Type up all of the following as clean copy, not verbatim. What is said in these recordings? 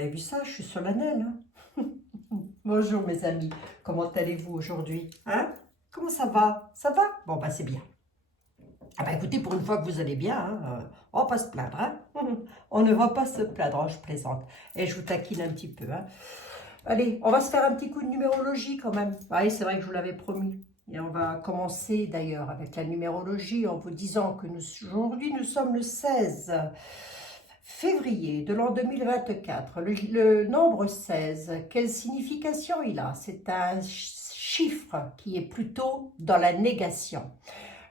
avez vu ça? Je suis solennelle. Hein. Bonjour mes amis, comment allez-vous aujourd'hui? Hein? Comment ça va? Ça va? Bon, bah c'est bien. Ah bah écoutez, pour une fois que vous allez bien, hein, on va pas se plaindre. Hein. On ne va pas se plaindre, oh, je plaisante. Et je vous taquine un petit peu. Hein. Allez, on va se faire un petit coup de numérologie quand même. Oui, c'est vrai que je vous l'avais promis. Et on va commencer d'ailleurs avec la numérologie en vous disant que aujourd'hui nous sommes le 16 février de l'an 2024. Le nombre 16, quelle signification il a? C'est un chiffre qui est plutôt dans la négation.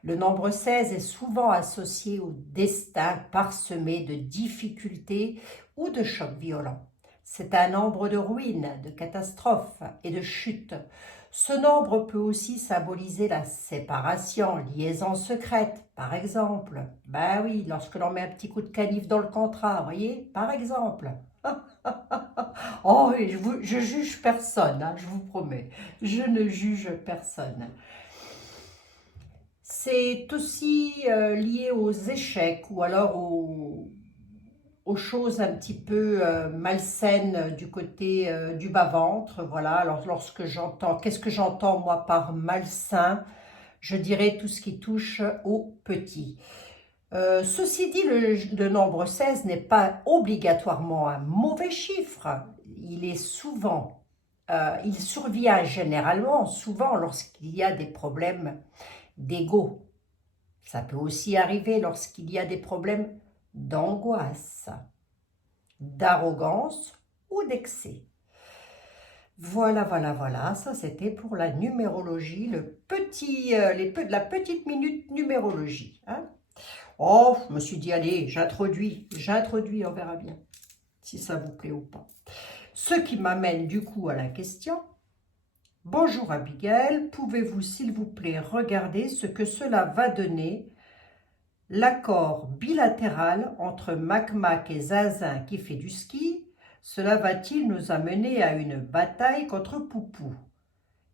Le nombre 16 est souvent associé au destin parsemé de difficultés ou de chocs violents. C'est un nombre de ruines, de catastrophes et de chutes. Ce nombre peut aussi symboliser la séparation, liaison secrète, par exemple. Ben oui, lorsque l'on met un petit coup de canif dans le contrat, voyez, par exemple. Oh, et je juge personne, hein, je vous promets. Je ne juge personne. C'est aussi lié aux échecs ou alors aux choses un petit peu malsaines du côté du bas-ventre. Voilà, alors lorsque j'entends, qu'est-ce que j'entends moi par malsain? Je dirais tout ce qui touche aux petits. Ceci dit, le nombre 16 n'est pas obligatoirement un mauvais chiffre. Il est souvent, il survient généralement, souvent lorsqu'il y a des problèmes d'ego. Ça peut aussi arriver lorsqu'il y a des problèmes d'angoisse, d'arrogance ou d'excès. Voilà, voilà, voilà, ça c'était pour la numérologie, la petite minute numérologie. Hein. Oh, je me suis dit, allez, j'introduis, on verra bien si ça vous plaît ou pas. Ce qui m'amène du coup à la question. Bonjour Abigail, pouvez-vous s'il vous plaît regarder ce que cela va donner, l'accord bilatéral entre Mac et Zinzin qui fait du ski, cela va-t-il nous amener à une bataille contre Poupou?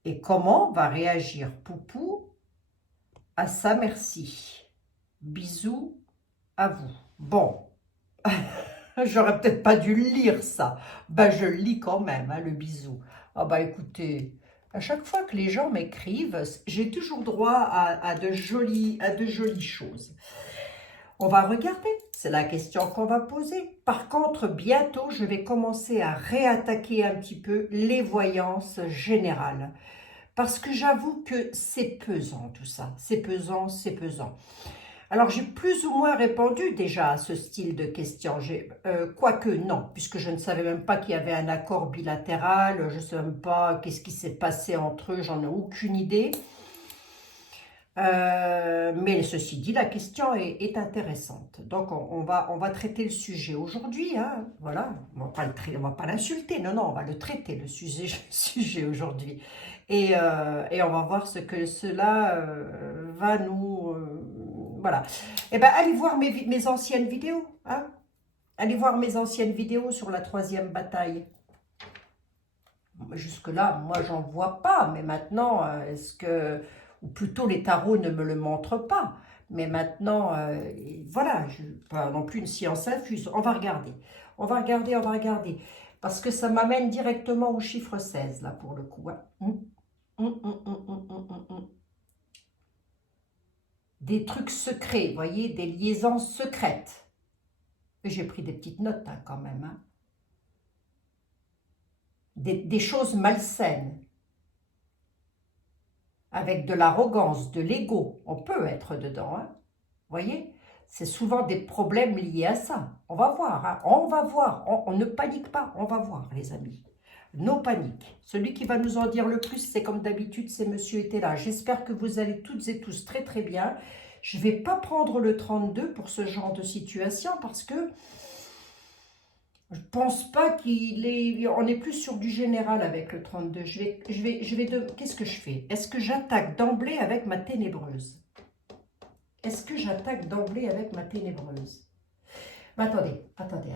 Et comment va réagir Poupou à sa merci? Bisous à vous. Bon, j'aurais peut-être pas dû lire ça. Ben, je le lis quand même, hein, le bisou. Ah bah écoutez, à chaque fois que les gens m'écrivent, j'ai toujours droit à de jolies choses. On va regarder, c'est la question qu'on va poser. Par contre, bientôt, je vais commencer à réattaquer un petit peu les voyances générales. Parce que j'avoue que c'est pesant tout ça, c'est pesant, c'est pesant. Alors, j'ai plus ou moins répondu déjà à ce style de question. Quoique non, puisque je ne savais même pas qu'il y avait un accord bilatéral, je ne sais même pas qu'est-ce qui s'est passé entre eux, j'en ai aucune idée. Mais ceci dit, la question est intéressante. Donc, on va traiter le sujet aujourd'hui. Hein, voilà, on va pas l'insulter, non, non, on va le traiter, le sujet aujourd'hui. Et on va voir ce que cela va nous... voilà. Eh bien, allez voir mes anciennes vidéos. Hein, allez voir mes anciennes vidéos sur la 3e bataille. Jusque-là, moi, j'en vois pas. Mais maintenant, est-ce que... Ou plutôt, les tarots ne me le montrent pas. Mais maintenant, voilà, je pas non plus une science infuse. On va regarder. On va regarder, on va regarder. Parce que ça m'amène directement au chiffre 16, là, pour le coup. Hein. Des trucs secrets, vous voyez, des liaisons secrètes. J'ai pris des petites notes, hein, quand même. Hein. Des choses malsaines. Avec de l'arrogance, de l'ego. On peut être dedans, hein. Vous voyez? C'est souvent des problèmes liés à ça. On va voir, hein. On va voir. On ne panique pas, on va voir, les amis. No panique. Celui qui va nous en dire le plus, c'est comme d'habitude, c'est Monsieur était là. J'espère que vous allez toutes et tous très très bien. Je ne vais pas prendre le 32 pour ce genre de situation parce que je ne pense pas qu'il est... On est plus sur du général avec le 32. Qu'est-ce que je fais? Est-ce que j'attaque d'emblée avec ma ténébreuse? Est-ce que j'attaque d'emblée avec ma ténébreuse? Mais attendez.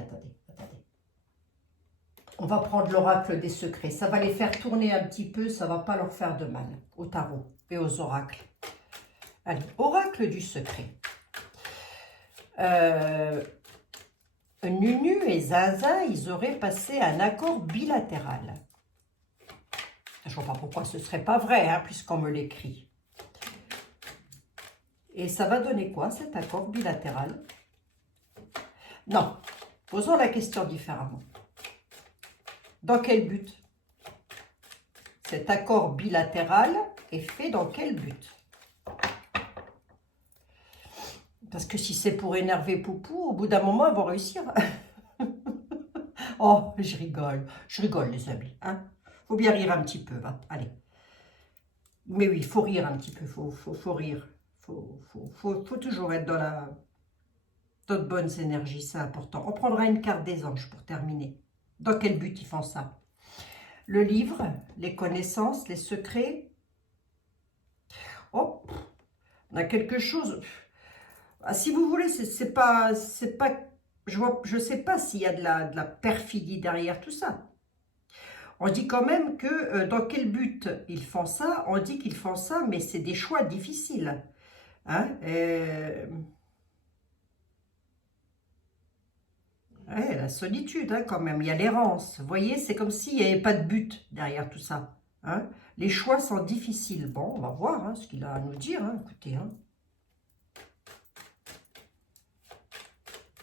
On va prendre l'oracle des secrets. Ça va les faire tourner un petit peu, ça ne va pas leur faire de mal, au tarot et aux oracles. Allez, oracle du secret. Nunu et Zaza, ils auraient passé un accord bilatéral. Je ne vois pas pourquoi ce ne serait pas vrai, hein, puisqu'on me l'écrit. Et ça va donner quoi, cet accord bilatéral? Non, posons la question différemment. Dans quel but? Cet accord bilatéral est fait dans quel but? Parce que si c'est pour énerver Poupou, au bout d'un moment, elle va réussir. Oh, je rigole les amis. Hein, faut bien rire un petit peu, va. Allez. Mais oui, il faut rire un petit peu, faut rire. Faut toujours être dans de bonnes énergies, c'est important. On prendra une carte des anges pour terminer. Dans quel but ils font ça? Le livre, les connaissances, les secrets. Oh, on a quelque chose. Ah, si vous voulez, c'est pas, je sais pas s'il y a de la perfidie derrière tout ça. On dit quand même que dans quel but ils font ça? On dit qu'ils font ça, mais c'est des choix difficiles. Hein? Ouais, la solitude, hein, quand même. Il y a l'errance. Vous voyez, c'est comme s'il n'y avait pas de but derrière tout ça. Hein? Les choix sont difficiles. Bon, on va voir hein, ce qu'il a à nous dire. Hein. Écoutez, hein.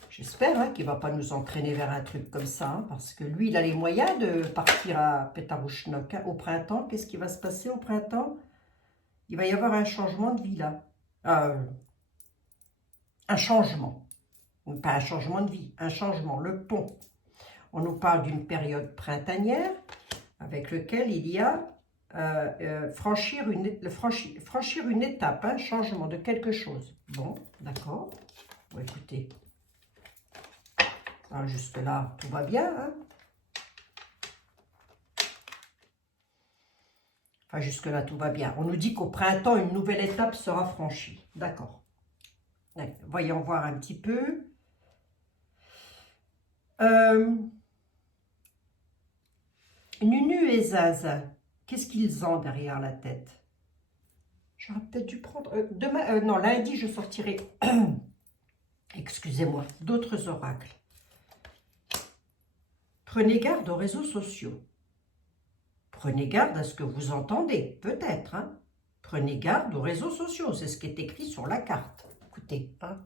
J'espère hein, qu'il ne va pas nous entraîner vers un truc comme ça, hein, parce que lui, il a les moyens de partir à Pétarouchnok. Hein. Au printemps, qu'est-ce qui va se passer au printemps? Il va y avoir un changement de vie, là. Un changement. Pas un changement de vie, un changement, le pont. On nous parle d'une période printanière avec lequel il y a franchir une étape, un changement de quelque chose. Bon, d'accord. Bon, écoutez. Alors, jusque-là, tout va bien. Hein? Enfin, jusque-là, tout va bien. On nous dit qu'au printemps, une nouvelle étape sera franchie. D'accord. Voyons voir un petit peu. Nunu et Zaza, qu'est-ce qu'ils ont derrière la tête? J'aurais peut-être dû prendre... demain, non, lundi, je sortirai... Excusez-moi, d'autres oracles. Prenez garde aux réseaux sociaux. Prenez garde à ce que vous entendez, peut-être. Hein. Prenez garde aux réseaux sociaux, c'est ce qui est écrit sur la carte. Écoutez, hein,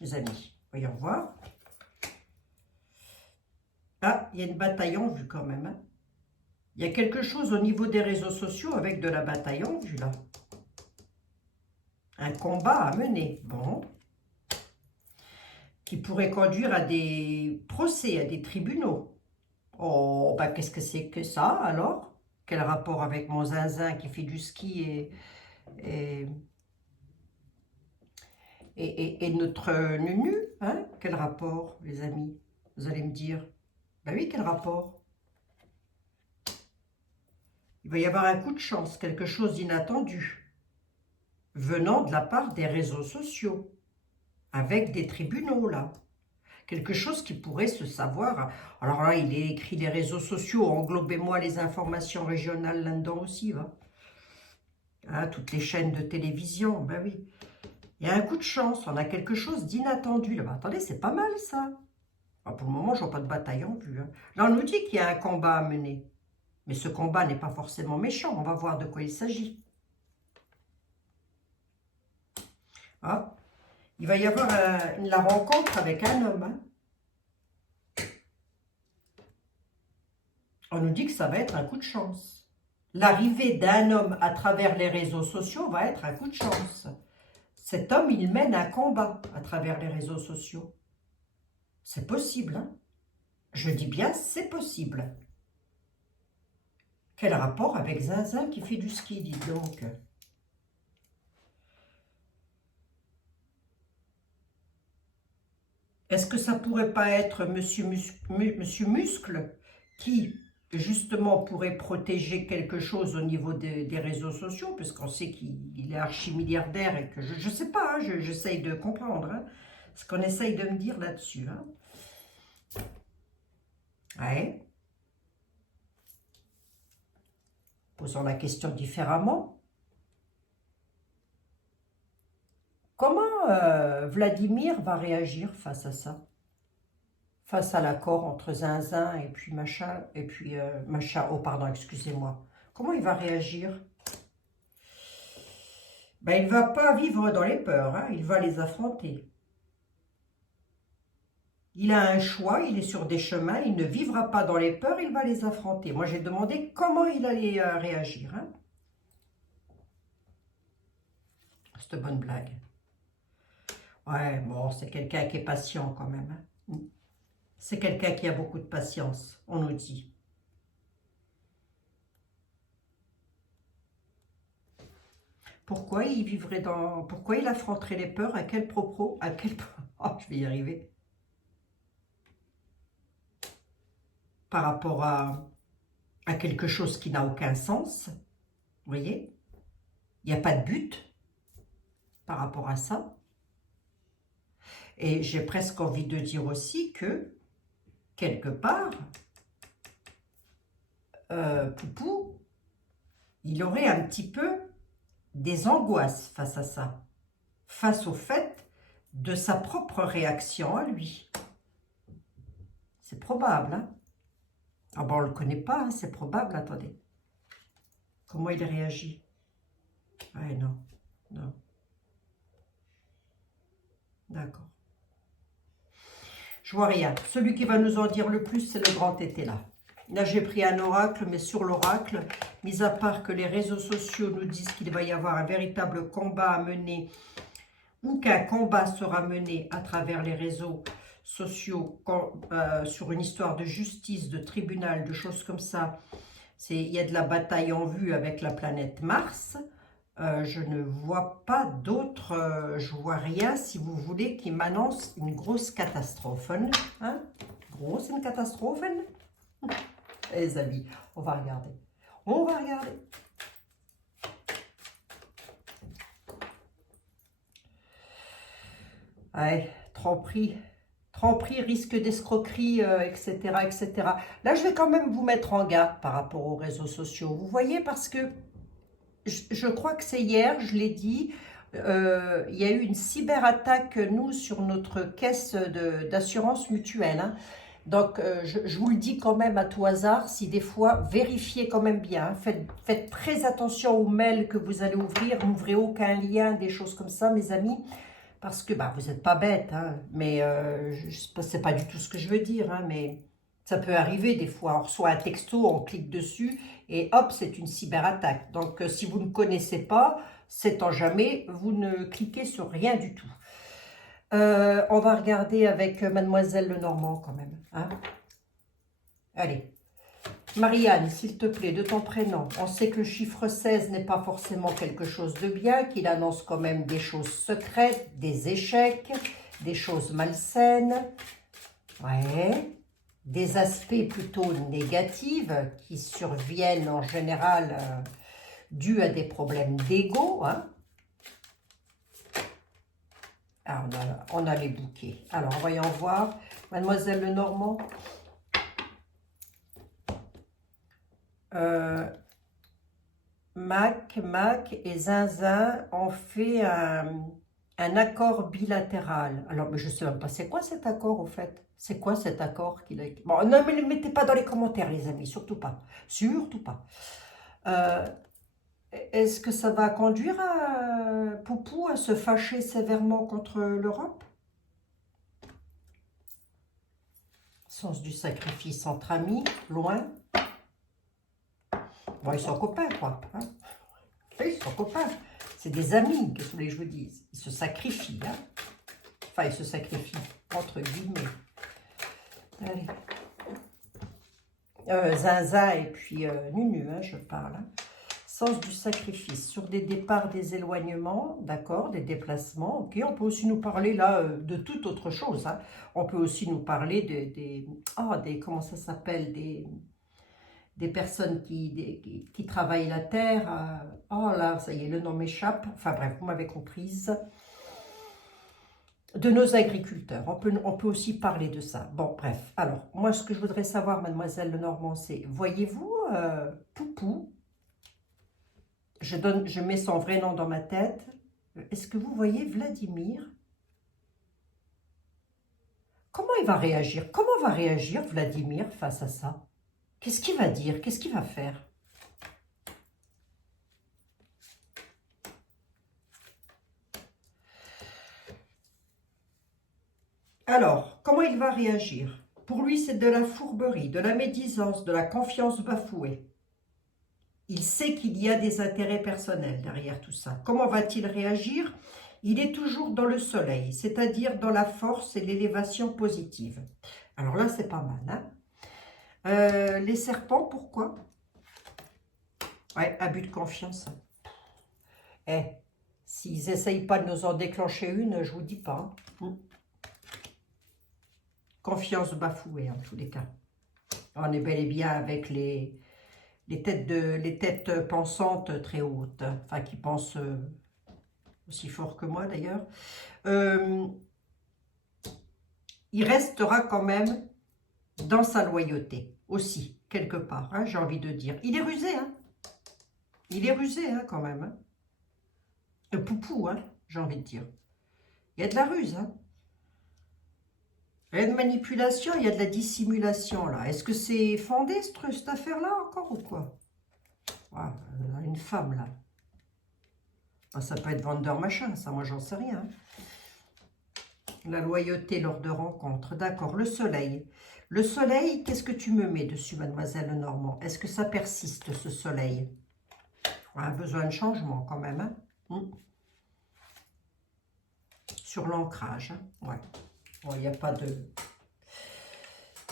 mes amis, voyons voir. Ah, il y a une bataille en vue quand même. Hein. Il y a quelque chose au niveau des réseaux sociaux avec de la bataille en vue, là. Un combat à mener, bon. Qui pourrait conduire à des procès, à des tribunaux. Oh, ben qu'est-ce que c'est que ça, alors? Quel rapport avec mon zinzin qui fait du ski et notre Nunu, hein? Quel rapport, les amis? Vous allez me dire. Ben oui, quel rapport? Il va y avoir un coup de chance, quelque chose d'inattendu, venant de la part des réseaux sociaux, avec des tribunaux, là. Quelque chose qui pourrait se savoir. Alors là, il est écrit les réseaux sociaux, englobez-moi les informations régionales là-dedans aussi, va. Hein, toutes les chaînes de télévision, ben oui. Il y a un coup de chance, on a quelque chose d'inattendu. Là, attendez, c'est pas mal ça. Alors, pour le moment, je vois pas de bataille en vue. Hein. Là, on nous dit qu'il y a un combat à mener. Mais ce combat n'est pas forcément méchant. On va voir de quoi il s'agit. Ah, il va y avoir la rencontre avec un homme. Hein. On nous dit que ça va être un coup de chance. L'arrivée d'un homme à travers les réseaux sociaux va être un coup de chance. Cet homme, il mène un combat à travers les réseaux sociaux. C'est possible, hein? Je dis bien, c'est possible. Quel rapport avec Zinzin qui fait du ski, dites donc? Est-ce que ça pourrait pas être Monsieur Muscle qui, justement, pourrait protéger quelque chose au niveau des réseaux sociaux, puisqu'on sait qu'il est archi-milliardaire et que je ne sais pas, hein, j'essaye de comprendre hein, ce qu'on essaye de me dire là-dessus. Hein. Ouais. Posons la question différemment. Comment Vladimir va réagir face à ça? face à l'accord entre zinzin et puis machin, machin, oh pardon, excusez-moi. Comment il va réagir? Ben, il ne va pas vivre dans les peurs, hein, il va les affronter. Il a un choix, il est sur des chemins, il ne vivra pas dans les peurs, il va les affronter. Moi, j'ai demandé comment il allait réagir. Hein. Cette bonne blague. Ouais, bon, c'est quelqu'un qui est patient quand même. Hein. C'est quelqu'un qui a beaucoup de patience, on nous dit. Pourquoi il vivrait dans... Pourquoi il affronterait les peurs? À quel propos? À quel... Oh, je vais y arriver. Par rapport à quelque chose qui n'a aucun sens. Vous voyez? Il n'y a pas de but par rapport à ça. Et j'ai presque envie de dire aussi que, quelque part, Poupou, il aurait un petit peu des angoisses face à ça, face au fait de sa propre réaction à lui. C'est probable, hein? Ah bon, on ne le connaît pas, hein, c'est probable, attendez. Comment il réagit? Ouais, non, non. D'accord. Je vois rien. Celui qui va nous en dire le plus, c'est le grand tété là. Là, j'ai pris un oracle, mais sur l'oracle, mis à part que les réseaux sociaux nous disent qu'il va y avoir un véritable combat à mener, ou qu'un combat sera mené à travers les réseaux sociaux sur une histoire de justice, de tribunal, de choses comme ça. Il y a de la bataille en vue avec la planète Mars. Je ne vois pas d'autres, je vois rien, si vous voulez, qui m'annonce une grosse catastrophe. Hein? Grosse une catastrophe. Les amis, on va regarder. On va regarder. Allez, tromperie, risque d'escroquerie, etc., etc. Là, je vais quand même vous mettre en garde par rapport aux réseaux sociaux. Vous voyez, parce que je crois que c'est hier, je l'ai dit, il y a eu une cyberattaque, nous, sur notre caisse d'assurance mutuelle. Hein. Donc, je vous le dis quand même à tout hasard, si des fois, vérifiez quand même bien. Hein. Faites très attention aux mails que vous allez ouvrir. N'ouvrez aucun lien, des choses comme ça, mes amis. Parce que bah, vous n'êtes pas bête, hein, mais c'est pas du tout ce que je veux dire, hein, mais ça peut arriver des fois. On reçoit un texto, on clique dessus et hop, c'est une cyberattaque. Donc, si vous ne connaissez pas, sait-on jamais, vous ne cliquez sur rien du tout. On va regarder avec Mademoiselle Lenormand quand même. Hein. Allez. Marianne, s'il te plaît, de ton prénom, on sait que le chiffre 16 n'est pas forcément quelque chose de bien, qu'il annonce quand même des choses secrètes, des échecs, des choses malsaines, ouais, des aspects plutôt négatifs qui surviennent en général dus à des problèmes d'ego. Hein. Ah, on a les bouquets. Alors, voyons voir. Mademoiselle Lenormand. Mac et Zinzin ont fait un accord bilatéral. Alors, mais je ne sais même pas, c'est quoi cet accord au fait? C'est quoi cet accord qu'il a... Bon, non, mais ne le mettez pas dans les commentaires, les amis, surtout pas. Surtout pas. Est-ce que ça va conduire Poupou à se fâcher sévèrement contre l'Europe? Sens du sacrifice entre amis, loin. Bon, ils sont copains, quoi. Hein? Ils sont copains. C'est des amis, qu'est-ce que vous voulez que je vous dise? Ils se sacrifient. Hein? Enfin, ils se sacrifient, entre guillemets. Allez. Zinzin et puis Nunu, hein, je parle. Hein. Sens du sacrifice. Sur des départs, des éloignements, d'accord, des déplacements. Ok, on peut aussi nous parler là de toute autre chose. Hein. On peut aussi nous parler des comment ça s'appelle, des personnes qui travaillent la terre. Oh là, ça y est, le nom m'échappe. Enfin bref, vous m'avez comprise. De nos agriculteurs. On peut aussi parler de ça. Bon, bref. Alors, moi, ce que je voudrais savoir, Mademoiselle Lenormand, c'est, voyez-vous, Poupou, je mets son vrai nom dans ma tête. Est-ce que vous voyez Vladimir comment il va réagir? Comment va réagir Vladimir face à ça? Qu'est-ce qu'il va dire? Qu'est-ce qu'il va faire? Alors, comment il va réagir? Pour lui, c'est de la fourberie, de la médisance, de la confiance bafouée. Il sait qu'il y a des intérêts personnels derrière tout ça. Comment va-t-il réagir? Il est toujours dans le soleil, c'est-à-dire dans la force et l'élévation positive. Alors là, c'est pas mal. Hein, les serpents, pourquoi? Ouais, abus de confiance. Eh, s'ils n'essayent pas de nous en déclencher une, je vous dis pas. Hein. Confiance bafouée, en tous les cas. On est bel et bien avec les têtes pensantes très hautes, enfin qui pensent aussi fort que moi d'ailleurs. Il restera quand même dans sa loyauté, aussi, quelque part, hein, j'ai envie de dire. Il est rusé, hein. Il est rusé, hein, quand même. Hein. Le poupou, hein, j'ai envie de dire. Il y a de la ruse, hein. Il y a de manipulation, il y a de la dissimulation, là. Est-ce que c'est fondé, cette affaire-là, encore, ou quoi? Ah, une femme, là. Ah, ça peut être vendeur machin, ça, moi, j'en sais rien. Hein. La loyauté lors de rencontres. D'accord, le soleil. Le soleil, qu'est-ce que tu me mets dessus, mademoiselle Normand? Est-ce que ça persiste, ce soleil? On a besoin de changement, quand même. Hein. Sur l'ancrage. Hein. Ouais. Bon, il n'y a pas de...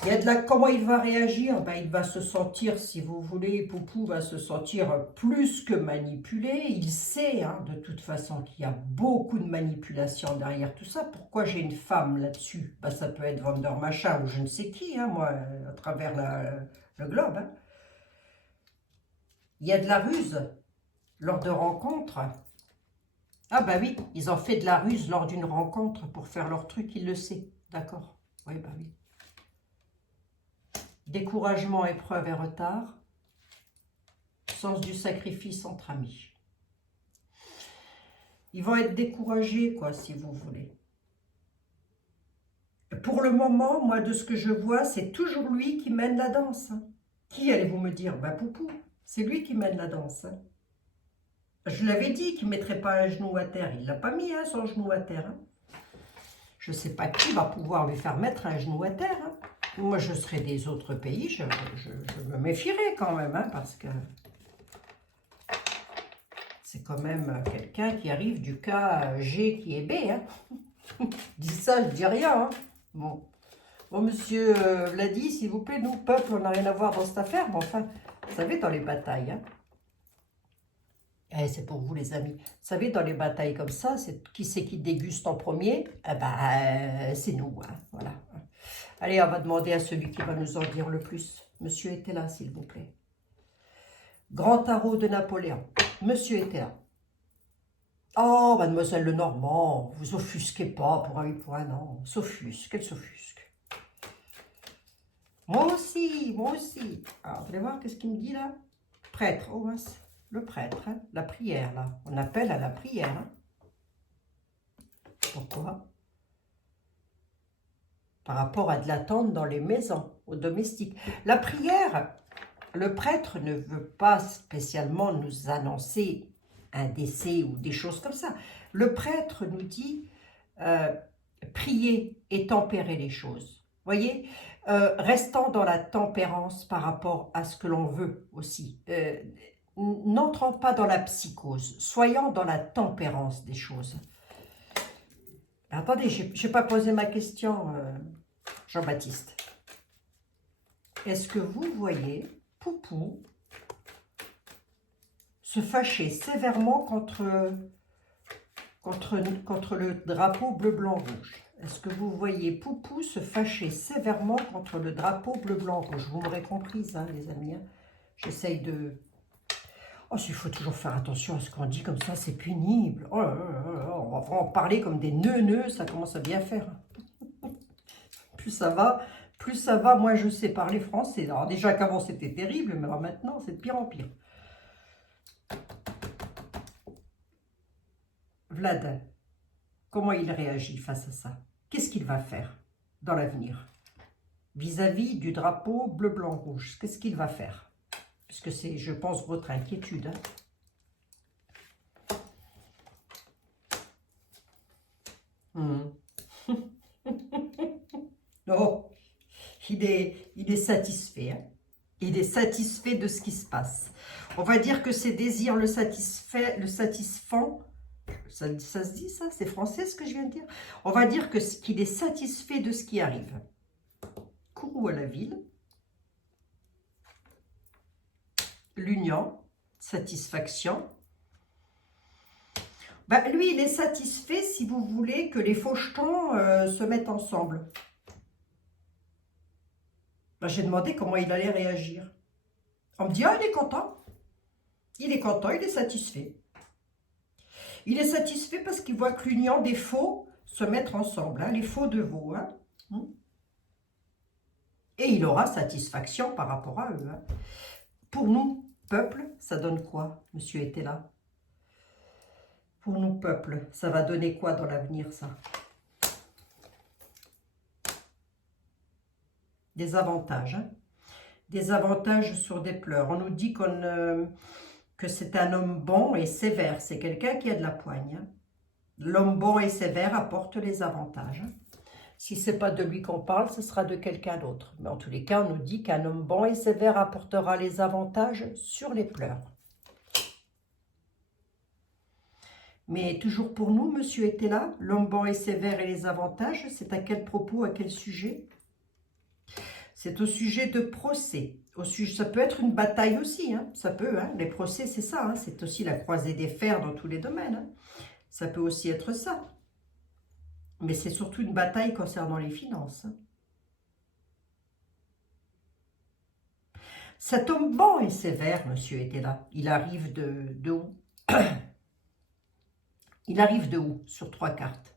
Il y a de la... Comment il va réagir? Ben, il va se sentir, si vous voulez, Poupou va se sentir plus que manipulé. Il sait, hein, de toute façon, qu'il y a beaucoup de manipulation derrière tout ça. Pourquoi j'ai une femme là-dessus? Ben, ça peut être vendeur machin ou je ne sais qui, hein, moi, à travers le globe. Hein. Il y a de la ruse lors de rencontres. Ah bah oui, ils ont fait de la ruse lors d'une rencontre pour faire leur truc, il le sait. D'accord. Oui, bah oui. Découragement, épreuve et retard. Sens du sacrifice entre amis. Ils vont être découragés, quoi, si vous voulez. Pour le moment, moi, de ce que je vois, c'est toujours lui qui mène la danse. Hein. Qui allez-vous me dire? Ben, Poupou, c'est lui qui mène la danse. Hein. Je l'avais dit qu'il ne mettrait pas un genou à terre. Il ne l'a pas mis, hein, son genou à terre. Hein. Je ne sais pas qui va pouvoir lui faire mettre un genou à terre. Hein. Moi, je serais des autres pays, je me méfierais quand même, hein, parce que c'est quand même quelqu'un qui arrive du cas G qui est B. Hein. Je dis ça, je dis rien. Hein. Bon, monsieur Vladi, s'il vous plaît, nous, peuple, on n'a rien à voir dans cette affaire, mais enfin, vous savez, dans les batailles, hein, c'est pour vous les amis. Vous savez, dans les batailles comme ça, c'est qui c'est qui déguste en premier? Eh ben, c'est nous, hein, voilà. Allez, on va demander à celui qui va nous en dire le plus. Monsieur était là, s'il vous plaît. Grand tarot de Napoléon. Monsieur était là. Oh, mademoiselle Lenormand, vous offusquez pas pour un oui, pour un an. S'offusque, elle s'offusque. Moi aussi, moi aussi. Alors, vous allez voir, qu'est-ce qu'il me dit là? Prêtre, oh mince. Le prêtre, hein, la prière, là. On appelle à la prière. Hein. Pourquoi? Par rapport à de l'attente dans les maisons, aux domestiques. La prière, le prêtre ne veut pas spécialement nous annoncer un décès ou des choses comme ça. Le prêtre nous dit prier et tempérer les choses. Voyez, restant dans la tempérance par rapport à ce que l'on veut aussi. N'entrons pas dans la psychose, soyons dans la tempérance des choses. Attendez, je n'ai pas posé ma question, Jean-Baptiste. Est-ce que vous voyez Poupou se fâcher sévèrement contre le drapeau bleu, blanc, rouge? Est-ce que vous voyez Poupou se fâcher sévèrement contre le drapeau bleu, blanc, rouge? Vous m'aurez comprise, hein, les amis. Hein. J'essaye de... Oh, il faut toujours faire attention à ce qu'on dit, comme ça, c'est pénible. Oh là là, on va vraiment parler comme des nœuds, ça commence à bien faire. Plus ça va, moi je sais parler français. Alors déjà qu'avant c'était terrible, mais alors maintenant c'est de pire en pire. Vlad, comment il réagit face à ça? Qu'est-ce qu'il va faire? dans l'avenir? Vis-à-vis du drapeau bleu, blanc, rouge, qu'est-ce qu'il va faire? Puisque c'est, je pense, votre inquiétude. Oh, il est satisfait. Hein. Il est satisfait de ce qui se passe. On va dire que ses désirs le satisfont. Ça se dit ça? C'est français ce que je viens de dire? On va dire qu'il est satisfait de ce qui arrive. Kourou à la ville. L'union. Satisfaction. Ben, lui, il est satisfait, si vous voulez, que les fauchetons se mettent ensemble. Ben, j'ai demandé comment il allait réagir. On me dit, ah, il est content. Il est content, il est satisfait. Il est satisfait parce qu'il voit que l'union des faux se mettre ensemble, hein, les faux de veau. Hein. Et il aura satisfaction par rapport à eux. Hein. Pour nous, peuple, ça donne quoi, monsieur était là? Pour nous, peuple, ça va donner quoi dans l'avenir, ça? Des avantages. Hein. Des avantages sur des pleurs. On nous dit que c'est un homme bon et sévère. C'est quelqu'un qui a de la poigne. Hein. L'homme bon et sévère apporte les avantages. Hein. Si ce n'est pas de lui qu'on parle, ce sera de quelqu'un d'autre. Mais en tous les cas, on nous dit qu'un homme bon et sévère apportera les avantages sur les pleurs. Mais toujours pour nous, monsieur était là, l'homme bon et sévère et les avantages, c'est à quel propos, à quel sujet? C'est au sujet de procès. Ça peut être une bataille aussi, hein, ça peut, hein, les procès c'est ça, hein, c'est aussi la croisée des fers dans tous les domaines. Hein. Ça peut aussi être ça. Mais c'est surtout une bataille concernant les finances. Hein. Cet homme bon et sévère, monsieur était là, il arrive de où? Il arrive de où sur 3 cartes?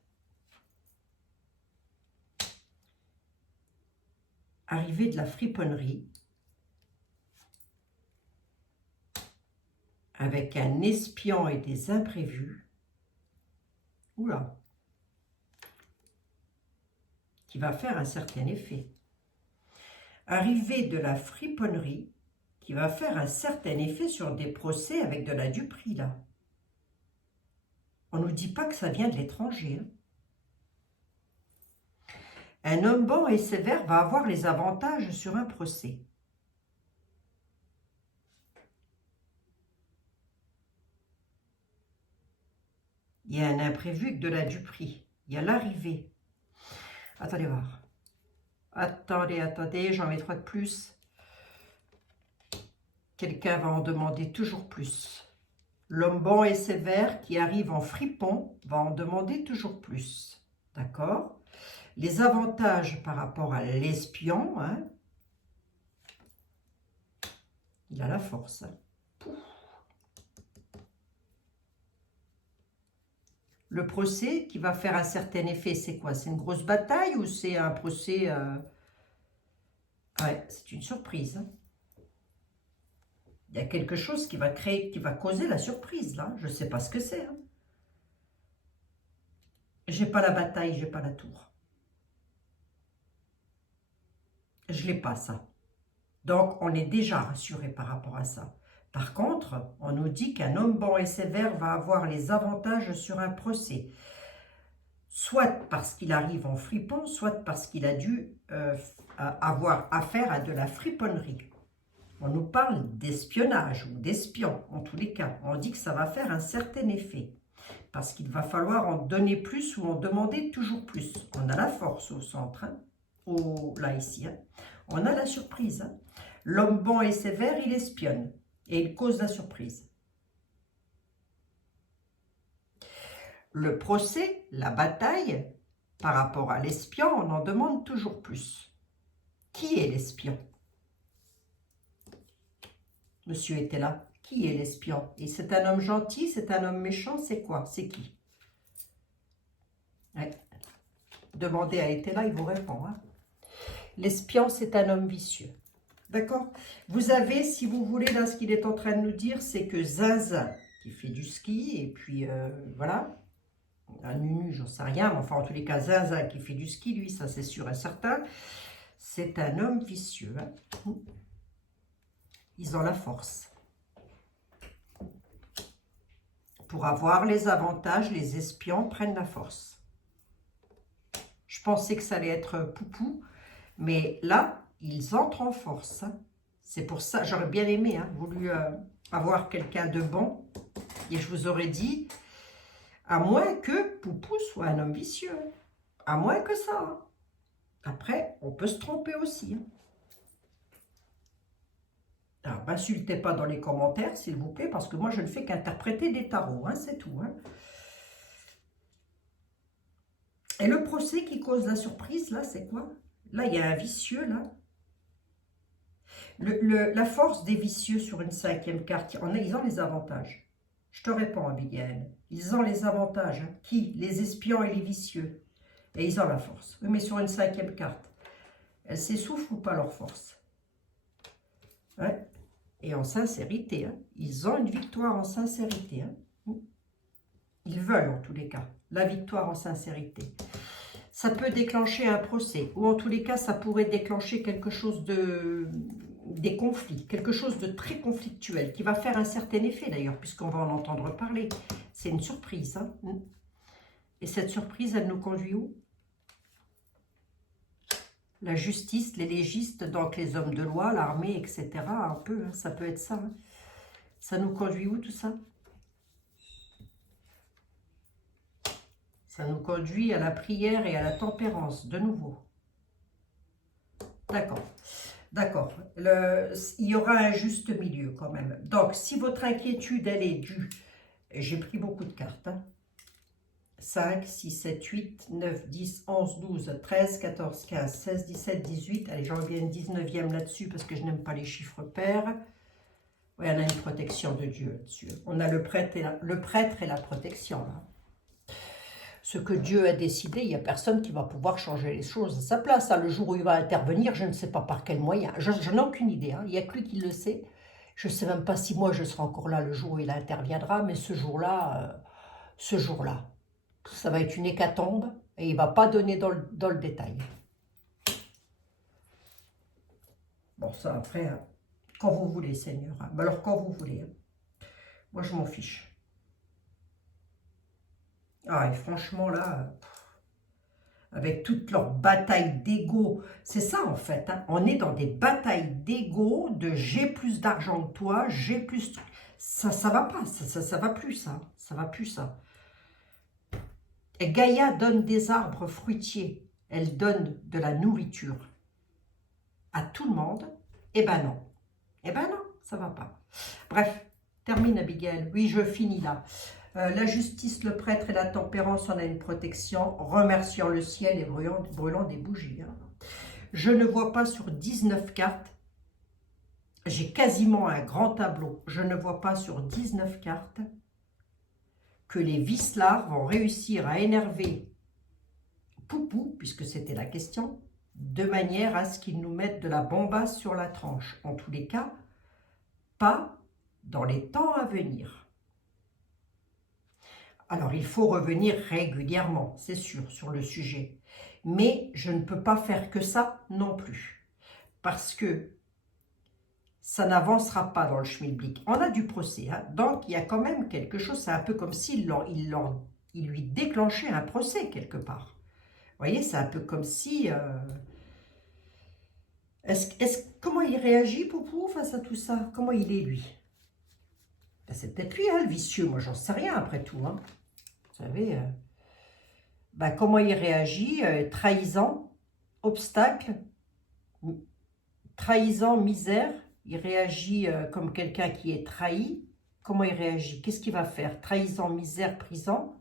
Arrivé de la friponnerie, avec un espion et des imprévus. Oula. Qui va faire un certain effet. Arrivé de la friponnerie, qui va faire un certain effet sur des procès avec de la duperie, là. On ne nous dit pas que ça vient de l'étranger. Hein. Un homme bon et sévère va avoir les avantages sur un procès. Il y a un imprévu avec de la duperie. Il y a l'arrivée. Attendez voir. Attendez, j'en mets 3 de plus. Quelqu'un va en demander toujours plus. L'homme bon et sévère qui arrive en fripon va en demander toujours plus. D'accord? Les avantages par rapport à l'espion, hein, il a la force. Hein. Le procès qui va faire un certain effet, c'est quoi? C'est une grosse bataille ou c'est un procès Ouais, c'est une surprise. Hein. Il y a quelque chose qui va créer, qui va causer la surprise, là. Je ne sais pas ce que c'est. Hein. J'ai pas la bataille, j'ai pas la tour. Je l'ai pas, ça. Donc, on est déjà rassuré par rapport à ça. Par contre, on nous dit qu'un homme bon et sévère va avoir les avantages sur un procès. Soit parce qu'il arrive en fripon, soit parce qu'il a dû avoir affaire à de la friponnerie. On nous parle d'espionnage ou d'espion, en tous les cas. On dit que ça va faire un certain effet. Parce qu'il va falloir en donner plus ou en demander toujours plus. On a la force au centre, hein, là, ici. Hein. On a la surprise. Hein. L'homme bon et sévère, il espionne. Et il cause la surprise. Le procès, la bataille, par rapport à l'espion, on en demande toujours plus. Qui est l'espion? Monsieur était là. Qui est l'espion? Et c'est un homme gentil, c'est un homme méchant, c'est quoi? C'est qui? Ouais. Demandez à Était là, il vous répond. Hein. L'espion, c'est un homme vicieux. D'accord? Vous avez, si vous voulez, là, ce qu'il est en train de nous dire, c'est que Zinzin, qui fait du ski, et puis voilà, un nunu, j'en sais rien, mais enfin en tous les cas, Zinzin qui fait du ski, lui, ça c'est sûr et certain, c'est un homme vicieux. Hein. Ils ont la force. Pour avoir les avantages, les espions prennent la force. Je pensais que ça allait être Poupou, mais là, ils entrent en force. Hein. C'est pour ça, j'aurais bien aimé, hein, voulu avoir quelqu'un de bon, et je vous aurais dit, à moins que Poupou soit un homme vicieux, hein. À moins que ça. Hein. Après, on peut se tromper aussi. Hein. Alors, m'insultez pas dans les commentaires, s'il vous plaît, parce que moi, je ne fais qu'interpréter des tarots, hein, c'est tout. Hein. Et le procès qui cause la surprise, là, c'est quoi? Là, il y a un vicieux, là. La force des vicieux sur une cinquième carte, ils ont les avantages. Je te réponds, Abigail. Ils ont les avantages. Hein. Qui? Les espions et les vicieux. Et ils ont la force. Oui, mais sur une cinquième carte, elles s'essoufflent ou pas leur force? Ouais. Et en sincérité. Hein. Ils ont une victoire en sincérité. Hein. Ils veulent, en tous les cas, la victoire en sincérité. Ça peut déclencher un procès. Ou en tous les cas, ça pourrait déclencher quelque chose des conflits, quelque chose de très conflictuel, qui va faire un certain effet d'ailleurs, puisqu'on va en entendre parler. C'est une surprise. Hein. Et cette surprise, elle nous conduit où? La justice, les légistes, donc les hommes de loi, l'armée, etc. Un peu, hein, ça peut être ça. Hein. Ça nous conduit où tout ça? Ça nous conduit à la prière et à la tempérance, de nouveau. D'accord. D'accord, il y aura un juste milieu quand même. Donc, si votre inquiétude, elle est due, j'ai pris beaucoup de cartes, hein. 5, 6, 7, 8, 9, 10, 11, 12, 13, 14, 15, 16, 17, 18. Allez, j'en reviens une 19e là-dessus parce que je n'aime pas les chiffres pairs. Oui, on a une protection de Dieu là-dessus. On a le prêtre et la protection, là. Ce que Dieu a décidé, il n'y a personne qui va pouvoir changer les choses à sa place. Hein. Le jour où il va intervenir, je ne sais pas par quel moyen. Je n'ai aucune idée. Hein. Il n'y a que lui qui le sait. Je ne sais même pas si moi je serai encore là le jour où il interviendra, mais ce jour-là, ça va être une hécatombe et il ne va pas donner dans le détail. Bon, ça après, hein, quand vous voulez, Seigneur. Hein. Alors quand vous voulez. Hein. Moi, je m'en fiche. Ah, et franchement, là, avec toute leur bataille d'ego, c'est ça en fait, hein. On est dans des batailles d'ego, de j'ai plus d'argent que toi, j'ai plus... Ça va pas, ça va plus, ça va plus, ça. Et Gaïa donne des arbres fruitiers, elle donne de la nourriture à tout le monde, eh ben non, ça va pas. Bref, termine Abigail, oui, je finis là. La justice, le prêtre et la tempérance, on a une protection, remerciant le ciel et brûlant des bougies. Hein. Je ne vois pas sur 19 cartes, j'ai quasiment un grand tableau, je ne vois pas sur 19 cartes que les Vislards vont réussir à énerver Poupou, puisque c'était la question, de manière à ce qu'ils nous mettent de la bombasse sur la tranche. En tous les cas, pas dans les temps à venir. Alors, il faut revenir régulièrement, c'est sûr, sur le sujet. Mais je ne peux pas faire que ça non plus. Parce que ça n'avancera pas dans le schmilblick. On a du procès, hein, donc il y a quand même quelque chose, c'est un peu comme s'il lui déclenchait un procès quelque part. Vous voyez, c'est un peu comme si... comment il réagit, Poupou, face à tout ça? Comment il est, lui? Ben, c'est peut-être lui, hein, le vicieux, moi j'en sais rien après tout. Hein. Vous savez, ben, comment il réagit? Trahison, obstacle, trahison, misère. Il réagit comme quelqu'un qui est trahi. Comment il réagit? Qu'est-ce qu'il va faire? Trahison, misère, prison,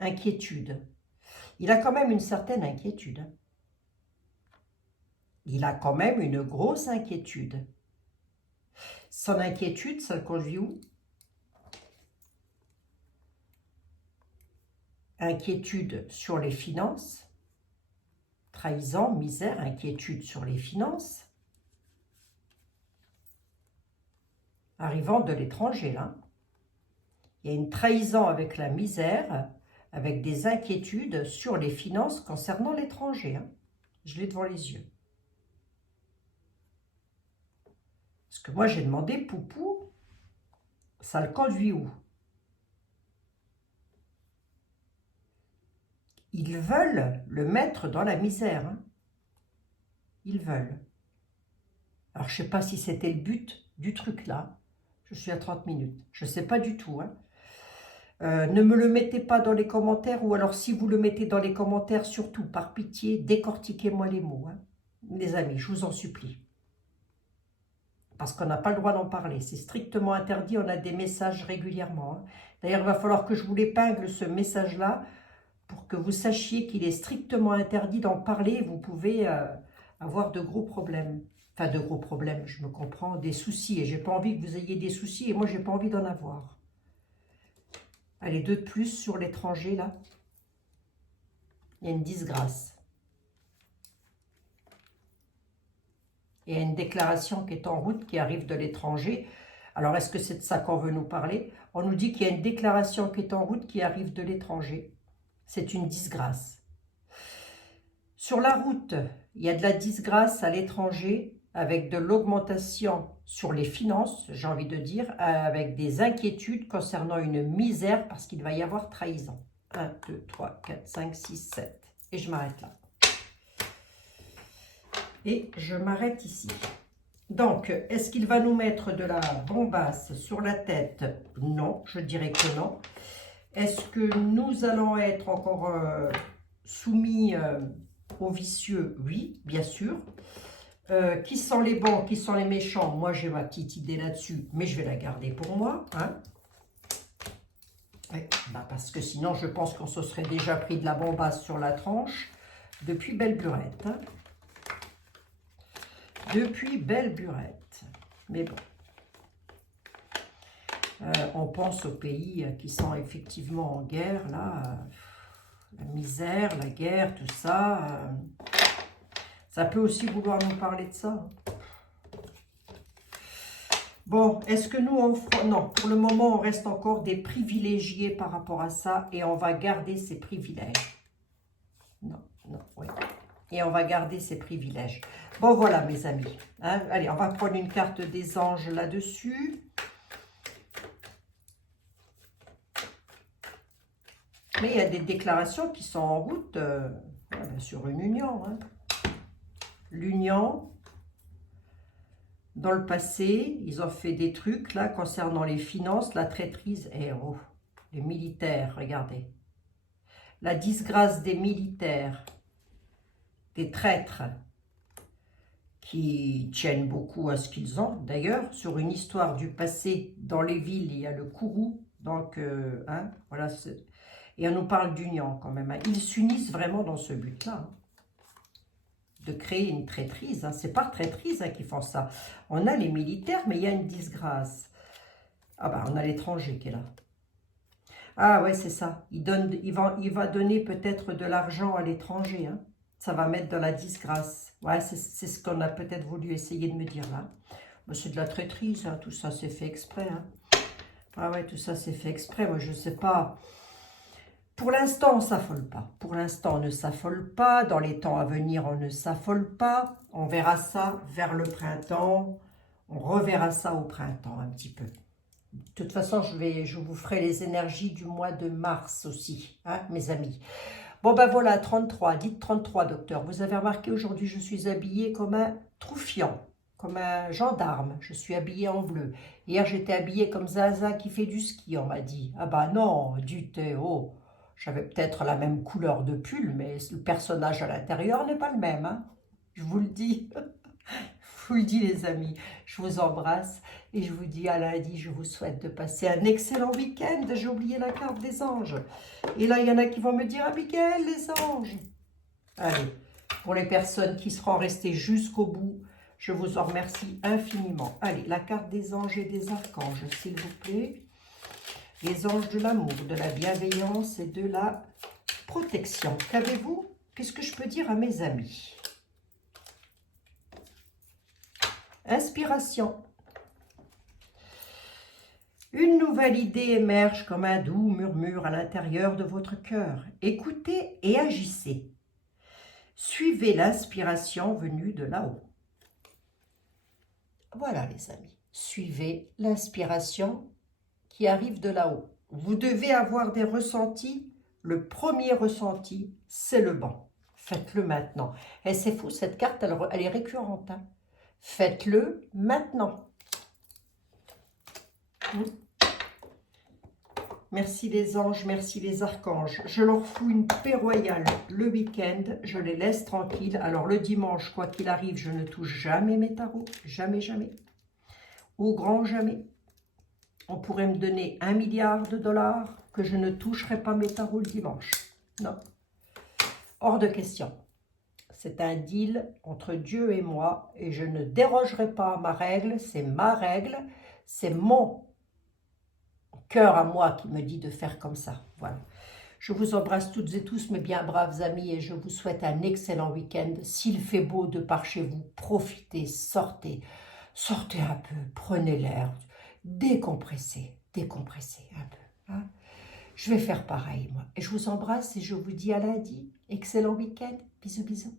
inquiétude. Il a quand même une certaine inquiétude. Hein. Il a quand même une grosse inquiétude. Son inquiétude, ça le conduit où? Inquiétude sur les finances. Trahison, misère, inquiétude sur les finances. Arrivant de l'étranger, là. Il y a une trahison avec la misère, avec des inquiétudes sur les finances concernant l'étranger. Hein. Je l'ai devant les yeux. Parce que moi, j'ai demandé, Poupou, ça le conduit où? Ils veulent le mettre dans la misère. Hein. Ils veulent. Alors, je ne sais pas si c'était le but du truc là. Je suis à 30 minutes. Je ne sais pas du tout. Hein. Ne me le mettez pas dans les commentaires, ou alors si vous le mettez dans les commentaires, surtout par pitié, décortiquez-moi les mots. Hein. Les amis, je vous en supplie. Parce qu'on n'a pas le droit d'en parler. C'est strictement interdit. On a des messages régulièrement. Hein. D'ailleurs, il va falloir que je vous l'épingle, ce message-là, pour que vous sachiez qu'il est strictement interdit d'en parler. Vous pouvez avoir de gros problèmes. Enfin, de gros problèmes, je me comprends, des soucis. Et j'ai pas envie que vous ayez des soucis. Et moi, j'ai pas envie d'en avoir. Allez, 2 de plus sur l'étranger, là. Il y a une disgrâce. Il y a une déclaration qui est en route, qui arrive de l'étranger. Alors, est-ce que c'est de ça qu'on veut nous parler? On nous dit qu'il y a une déclaration qui est en route, qui arrive de l'étranger. C'est une disgrâce. Sur la route, il y a de la disgrâce à l'étranger, avec de l'augmentation sur les finances, j'ai envie de dire, avec des inquiétudes concernant une misère, parce qu'il va y avoir trahison. 1, 2, 3, 4, 5, 6, 7. Et je m'arrête là. Et je m'arrête ici. Donc, est-ce qu'il va nous mettre de la bombasse sur la tête? Non, je dirais que non. Est-ce que nous allons être encore soumis aux vicieux? Oui, bien sûr. Qui sont les bons, qui sont les méchants? Moi, j'ai ma petite idée là-dessus, mais je vais la garder pour moi. Hein. Ouais, bah parce que sinon, je pense qu'on se serait déjà pris de la bombasse sur la tranche depuis belle lurette. Hein. Depuis belle lurette. Mais bon. On pense aux pays qui sont effectivement en guerre, là. La misère, la guerre, tout ça. Ça peut aussi vouloir nous parler de ça. Bon, est-ce que nous, non, pour le moment, on reste encore des privilégiés par rapport à ça et on va garder ces privilèges. Non, non, oui. Et on va garder ces privilèges. Bon, voilà, mes amis. Hein, allez, on va prendre une carte des anges là-dessus. Mais il y a des déclarations qui sont en route sur une union. Hein. L'union... Dans le passé, ils ont fait des trucs là concernant les finances, la traîtrise et les militaires, regardez. La disgrâce des militaires, des traîtres qui tiennent beaucoup à ce qu'ils ont. D'ailleurs, sur une histoire du passé, dans les villes, il y a le Kourou. Donc, hein, voilà. Et on nous parle d'union quand même. Hein. Ils s'unissent vraiment dans ce but-là. Hein. De créer une traîtrise. Hein. C'est par traîtrise qu'ils font ça. On a les militaires, mais il y a une disgrâce. Ah bah, on a l'étranger qui est là. Ah ouais, c'est ça. Il va donner peut-être de l'argent à l'étranger. Hein. Ça va mettre dans la disgrâce. Ouais, c'est ce qu'on a peut-être voulu essayer de me dire là. Bah, c'est de la traîtrise, hein. Tout ça c'est fait exprès. Hein. Ah ouais, tout ça c'est fait exprès. Moi, je sais pas... Pour l'instant, on ne s'affole pas. Pour l'instant, on ne s'affole pas. Dans les temps à venir, on ne s'affole pas. On verra ça vers le printemps. On reverra ça au printemps un petit peu. De toute façon, je vous ferai les énergies du mois de mars aussi, hein, mes amis. Bon, ben voilà, 33. Dites 33, docteur. Vous avez remarqué, aujourd'hui, je suis habillée comme un troufiant, comme un gendarme. Je suis habillée en bleu. Hier, j'étais habillée comme Zaza qui fait du ski, on m'a dit. Ah bah non, du thé, oh. J'avais peut-être la même couleur de pull, mais le personnage à l'intérieur n'est pas le même. Hein. Je vous le dis. Je vous le dis, les amis. Je vous embrasse et je vous dis à lundi. Je vous souhaite de passer un excellent week-end. J'ai oublié la carte des anges. Et là, il y en a qui vont me dire, Abigail, les anges. Allez, pour les personnes qui seront restées jusqu'au bout, je vous en remercie infiniment. Allez, la carte des anges et des archanges, s'il vous plaît. Les anges de l'amour, de la bienveillance et de la protection. Qu'avez-vous? Qu'est-ce que je peux dire à mes amis? Inspiration. Une nouvelle idée émerge comme un doux murmure à l'intérieur de votre cœur. Écoutez et agissez. Suivez l'inspiration venue de là-haut. Voilà les amis, suivez l'inspiration qui arrive de là-haut. Vous devez avoir des ressentis. Le premier ressenti, c'est le banc. Faites-le maintenant. Et c'est fou, cette carte, elle est récurrente. Hein. Faites-le maintenant. Merci les anges, merci les archanges. Je leur fous une paix royale le week-end. Je les laisse tranquilles. Alors le dimanche, quoi qu'il arrive, je ne touche jamais mes tarots. Jamais, jamais. Au grand jamais. On pourrait me donner 1 milliard de dollars que je ne toucherai pas mes tarots le dimanche. Non. Hors de question. C'est un deal entre Dieu et moi et je ne dérogerai pas à ma règle. C'est ma règle. C'est mon cœur à moi qui me dit de faire comme ça. Voilà. Je vous embrasse toutes et tous, mes bien braves amis, et je vous souhaite un excellent week-end. S'il fait beau de par chez vous, profitez, sortez. Sortez un peu, prenez l'air, décompressez un peu. Hein. Je vais faire pareil, moi. Et je vous embrasse et je vous dis à lundi. Excellent week-end. Bisous, bisous.